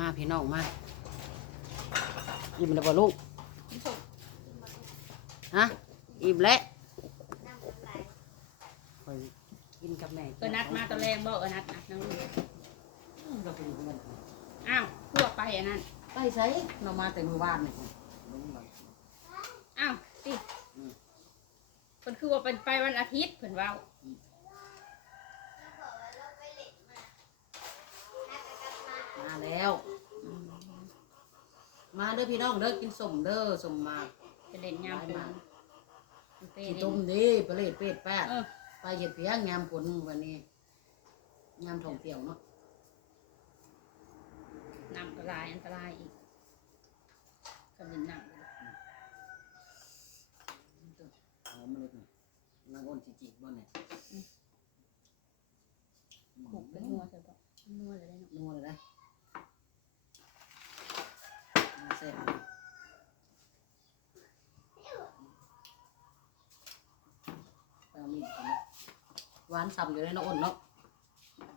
มาพี่น้องมาอิ่มแล้วบ่ลูกฮะอิ่มแล้วข้อยกินกับแม่เออนัดมาตอนแรงบอกเออนัดนะน้องเราเป็นเพื่อนอ้าวพวกไปอันนั้นไปใส่เรามาแต่มือวานนี่อ้าวติอืมเพิ่นคือว่าเป็นไปวันอาทิตย์เพิ่นเว่า มา แล้วมาเด้อพี่น้องเด้อกินสมเด้อสมมากไปเล่นยามฝนมันไปกินเล่ต้นมดีไปเลยเป็ดแป้ดเออไปเหยียดเพียงงามผลวันนี้งามท่องเที่ยวเนาะน้ำก็ลายอันตรายอีกก็เล่นน้ำหอมเลยนี่นางอ้นจิจิบ่เนี่ย ขุกเป็นนัวใช่ปะนัวเลยได้เนาะ นัวเลยได้มาแซ่บเลย เอามีดก่อนนะหวานซ้ำอยู่ในน้องอ้นเนาะ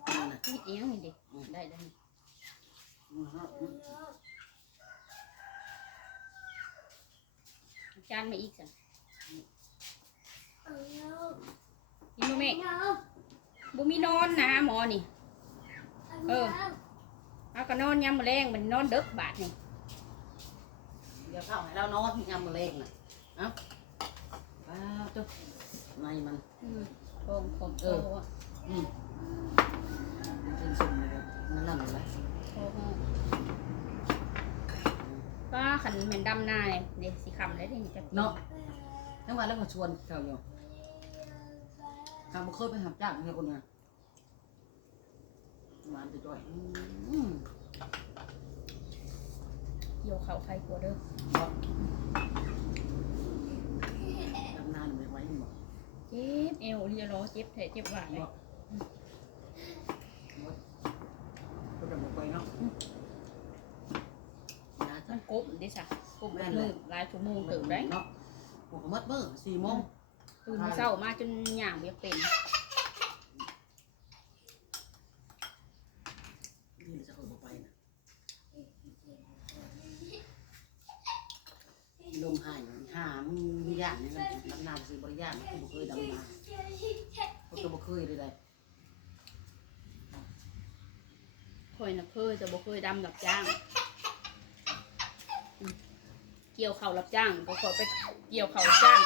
นี่นะนี่เอียงนี่ดิได้ได้นี่อือฮะอืมจานมาอีกสิกินบ่แม่บ่มีนอนนะหมอนี่ เออเอาก็นอนยามมื้อแรงมันนอนดึกบาดนี่เดี๋ยวเข้าให้เรานอนยามมื้อเล็กน่ะเอ้าว้าวจุ๊บ ในมันอืมโคมโคมเอโคอมอืมเป็นสุ่มเลยครับนั่นนั่นเลยโคมป้าขันแม่นดำหน้าเนี่ยเด็กสีคำเลยเด็กจะเนาะทั้งวันแล้วก็ชวนเขาอยู่ทางบ่เคยไปหับจ้างให้คนงานหวานจะจ่อยอืมเกี่ยวเขาใครกลัวเด้อเพราะทำนานไม่ไหวหมด เจ็บเอวเรียร้อเจ็บแผลเจ็บหวานเลยหมดก็จะบอกไปเนาะนะมัจ๊ะนกบดิสะกบมันมือหลายชั่วโมงตื่นได้เนาะบอกมัดเบอร์สี่โมงตื่นเศร้ามาจนหย่างเบียกเป็นนี่จะเคยบอกไปนะลมหายหามึงมีย่านนี่นะน้ำน้ำซื้อบริยาน กูบ่เคยดำนาเพราะตัวบ่เคยเลยได้คอยนะเคยแต่บ่เคยดำรับจ้างอืมเกี่ยวเขาวรับจ้างก็ขอไปเกี่ยวเขาวรับจ้าง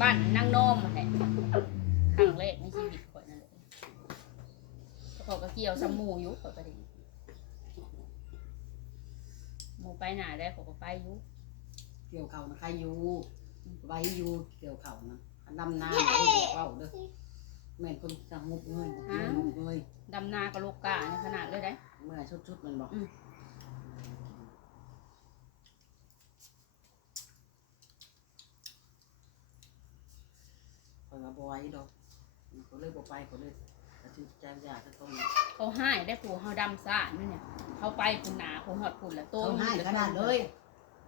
บ้านนั่งนอมมาแหละครั้งแรกในชีวิตข่อยนั่นแหละเขาก็เกี่ยวซัมมูอยู่ข่อยก็ดีหมูไปหนาได้เขาก็ไปอยู่เกี่ยวเข่านะใครอยู่ ไว้อยู่เกี่ยวเข่านะอันดำนาเนี่ยเกี่ยวเข่าเด้อแม่นคนจะงบเงยงบเงยดำนาก็ลูกกาในขนาดเลยได้เมื่อชุดๆมันบอกอืมคอยมาบอยดอกเขาเลยบอกไปเขาเลยตัดสินใจอยากจะต้องเขาให้ได้ผูเขาดำซ่านี่เนี่ย เขาไปคุณหนาผูหอดคุณละโตเขาให้ขนาดเลย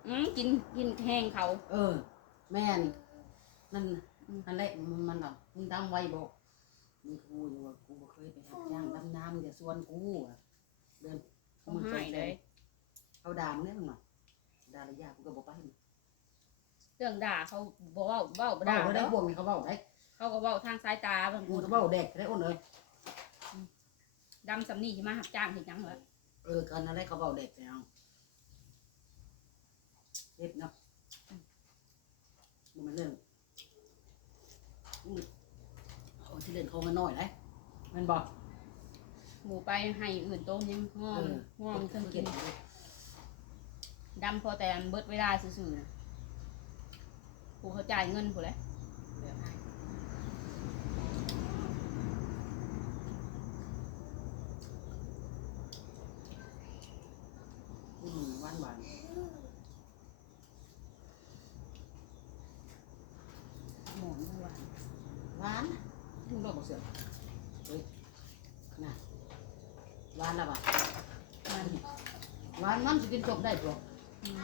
อืมกินกินแห้งเขา เออ แม่นนั่นนั่นแหละมันมันแบบมึงดำไว้บอกมึงกูอยู่ว่ากูบ่เคยไปหาจ้างดำน้ำอย่าส่วนกูอะเดินเขาให้เลยเอาดามเนี่ยมันมาดาระยะกูก็บอกไปเรื่องด่าเขาบอกว่าเบ้าเบาด่าได้เนาะบ่วงนี่เขาเบาได้เขาก็เบ้าทางสายตาบางกูคนก็เบาเด็กได้อ้นเลยดำสำนีที่มาหับจ้างเห็นยังเหรอเออกันอะไรเขาเบาเด็กแล้วเจ็บเนาะ มันเรื่องอืมเอาที่เล่นเขามาหน่อยได้มันบอกหมูไปให้อื่นโต้มยังงอมงอมเครื่องกินดำพอแต่เบิดเวลาซื่อๆนะผู้เขาจ่ายเงินผู้เลยแบบให้อืมหวานหวาน หมูเมื่อวาน หวานมึง บอกบอกเสือเฮ้ยน่ะหวานแล้วป่ะมันหวานมันจะกินจบได้ปะอืม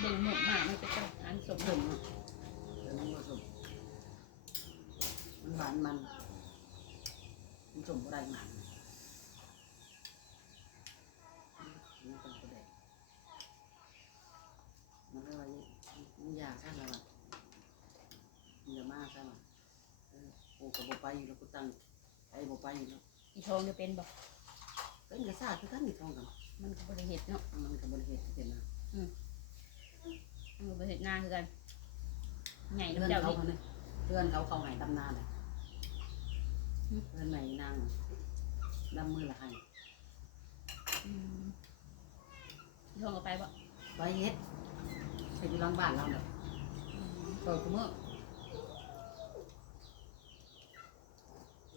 เบิ่งหมดมากไม่ไปต้องอันสมผบูรมณ์อะเดี๋ยวมันผสมมันหวานมันมันสมอะไรมัน กูก็บ่ไปอยู่แล้วกูตั้งไปบ่ไปอยู่แล้วอีทองจะเป็นบ่เป็นกระซ่าคือกันนี่ท้องกันมันก็บ่ได้เฮ็ดเนาะมันก็บ่ได้เฮ็ดที่เป็นนะมันก็บ่เฮ็ดหน้าคือกันใหญ่เพื่อนเจ้าเขาเฮ็ดเขาเนี่ยเพื่อนเขาเขาให้ดำนาเลยเพื่อนใหม่นางดำมือละให้อืมอีทองก็ไปบ่ไปเฮ็ดไปอยู่หลังบ้านเราเนี่ยอืมเปิดกูมือ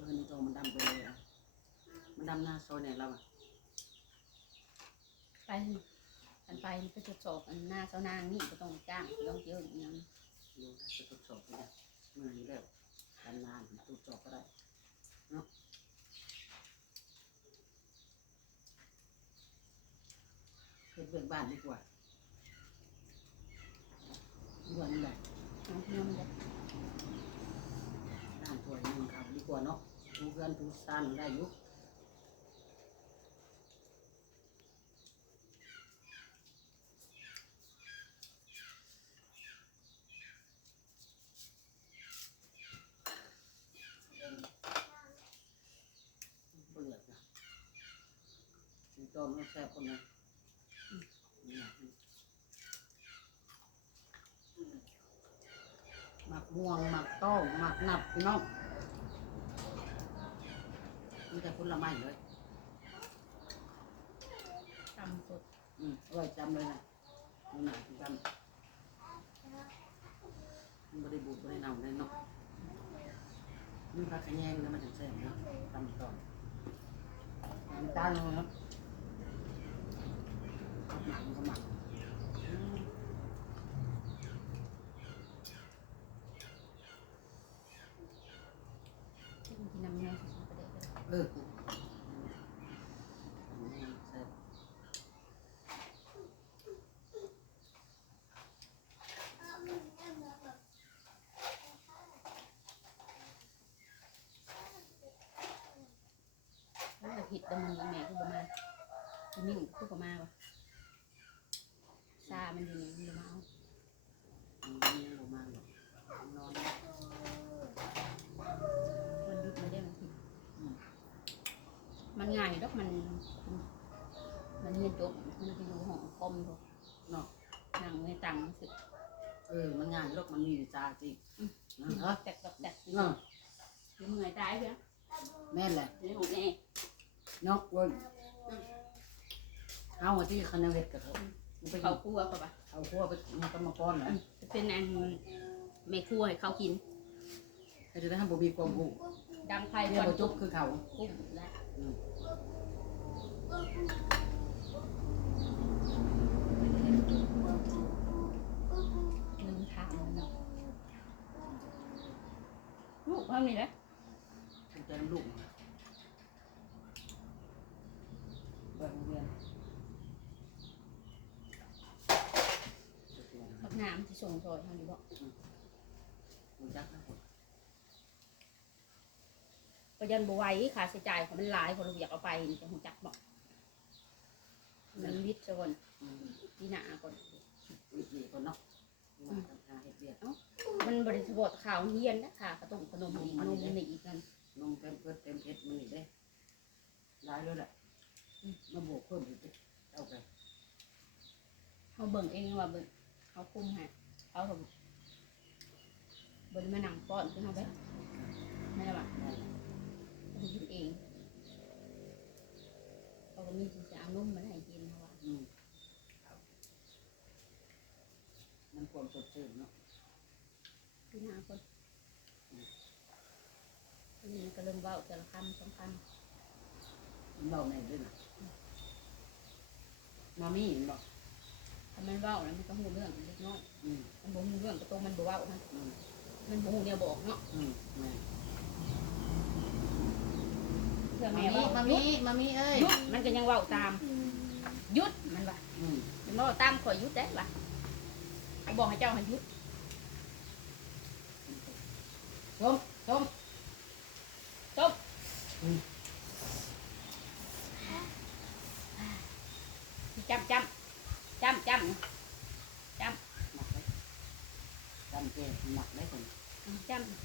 เออนี่ตรงมันดำไปเลยอะมันดำหน้าซอยเนี่ยเราอะไปอันไปมันก็จะสอบอันหน้าเจ้านางนี่ก็ต้องจ้างก็ต้องเยอะอีกอย่างอยู่จะทดสอบไปแล้วเมื่อนี้แล้วดำนานทดสอบก็ได้เนาะเฮ็ดเบื้องบ้านดีกว่าดีกว่านี่แหละน้องเพื่อนมันจะด้านถ้วยหนึงครับดีกว่าเนาะ ทูเพื่อนทูซานได้ยุเบื่อนะสีต้มแซ่บคนนะหมักม่วงหมักต้มหมักหนับพี่น้อง มีแต่ผลไม้เลยตำสดอืมเอาไว้จำเลยนะนี่นะจำมันบริบูรณ์บริเนาเลยเนาะมันผักขะแยงแล้วมันถึงแซ่บเนาะตำต่อน้ำตาลลงเนาะหมักมันก็หมักอืม กินน้ำเนื้อสุดๆ ก็ได้เลยเอออันนี้แซ่บแล้วก็ผิดแต่มันแม่คือประมาณนิ่งคือประมาณว่าซามันอยู่นี่มันมาเอาอืมนี่ลงมาหรอกนอน มันยุบมันได้มันผิด อืม มันง่ายดอกมัน มันเรียนจบมันจะอยู่ห้องคอมดอกเนาะนั่งในตังค์สึกเออ มันง่ายหรอกมันมีวิชาจริงอืมนะเออแตกดอกแตกเนาะอยู่เมื่อยตายเพียงแม่นแหละในห้องแอร์เนาะเว้ยเอามาที่คณะเวทกับเขามันไปเขาครัวเขาปะเอาพวกไปมันก็มาป้อนนะจะเป็นอันแม่ครัวให้เขากินให้จะได้ทำบุบีความหูดังไฟเรียก่กอนว่าจบคือเขากุ้มและอืม ลืมถามมันเนาะลูกว่าไงนะถึงจะลูกนะเปิดโรงเรียนพักน้ำที่ส่งซอยเขาดีบอก รู้จักนะผม ก็ยันบไหวค่าใช้จ่ายเขามันหลายคนเราอยากเอาไปนี่จะหูจักบอกมันวิทย์ซะก่อนอืมที่หน้าก่อนวิธีคนเนาะว่าทำงานเฮ็ดเวียกมันบริสุทธิ์ข่าวเฮียนนะค่ะกระต้มขนมอีกนมนี่อีกนั่นนมเต็มเพิดเต็มเพชรมันนี่ได้ได้เลยแหละมาบวกเพิ่มอีกดิเอาไปเขาเบิ่งเองว่าเบิ่งเขาคุมให้เขาแบบบริมานั่งป้อนขึ้นเขาไปไม่ได้ปะ ได้แหละเขาคิดเองเขาก็มีสิจะเอานมมาให้กินเขาว่าอืมมันความสดชื่นเนาะที่หน้าคนทีนี้ก็เริ่มเว้าแต่ละคำสองคมันเบาในด้วยนะมามี่มันบอกำถ้ามันเว้าแล้วมันก็หูเรื่องเล็กน้อยอืมมันบ่หูเรื่องก็ตรงมันบ่เว้านะอืมมันบ่หูเนี่ยบอกเนาะอืมแม่ เพื่อมาแม่มี่เว้ามาหยุมี่ดมามี่เอ้ยหยุดมันก็ยังเว้าตามหยุดมันว่าอืมมันบอกตามข่อยหยุดได้ปะเขาบอกให้เจ้าให้หยุดชมชมจบอืมจำจำจำจหนักเลยจำเจหนักเลยคนำจำ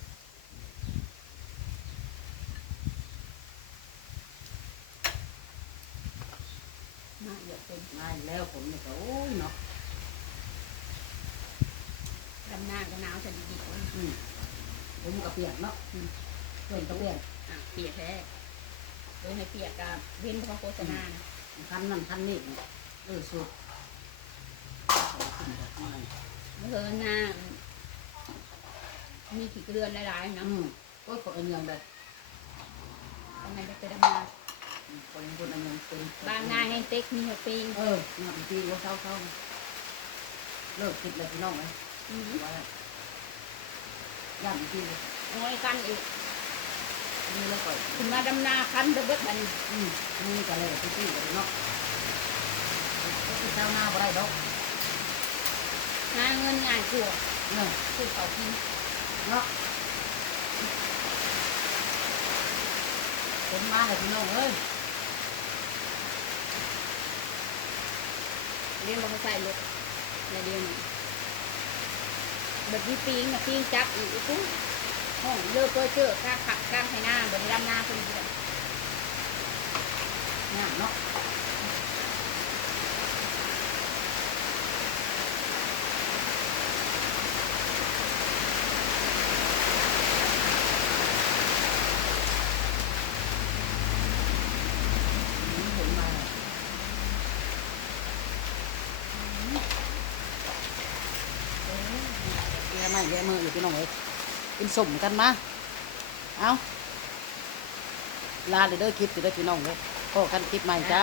ง่ายแล้วผมเนี่ยก็โอ้ยเนาะดำหน้าก็หนาวจะดีๆกว่าอืมผมกับเปียกเนาะอืมเพื่อนกับเปียกอะเปียกแท้โดยให้เปียกกับเว้นเพราะโฆษณานะคันนั่นคันนี่เออสุดเอาขึ้นแบบนี้เมื่อหน้ามีขี้เกลือนหลายๆเนาะอืมโอ้ยคนอันยังแบบทำไมจะไปดำนา คนคนอันยังเป็นบางหน้าให้เต็กมีหัวปีงเออหน้าปีว่าเศร้าเศร้าเลิกคิดเลยพี่น้องไหมอืมว่าย่ำปีโอ้ยกันอีกนี่แล้วก่อนคุณมาดำนาคันเดบเบิดบัดนอืมนี่ก็เลยพี่ๆกันเนาะก็คือเช้าหน้าบ่ได้ดอกหาเงินง่ายกว่าเนาะคือเขากินเนาะผมมาเลยพี่น้องเอ้ย เรียนบอกใส่รถในเดียวนี้แบบนี้ปีงกับปีงจับอีกปุ๊บห้องเลิกก็เจอกล้าขับกล้าให้หน้าบริดำหน้าคนเดียวงานเนาะผมมาเลย มืออยู่พี่น้องเอ้ยกินสมกันมาเอาลาเลยเด้อคลิปเด้อพี่น้องเด้อพอกันคลิปใหม่จ้า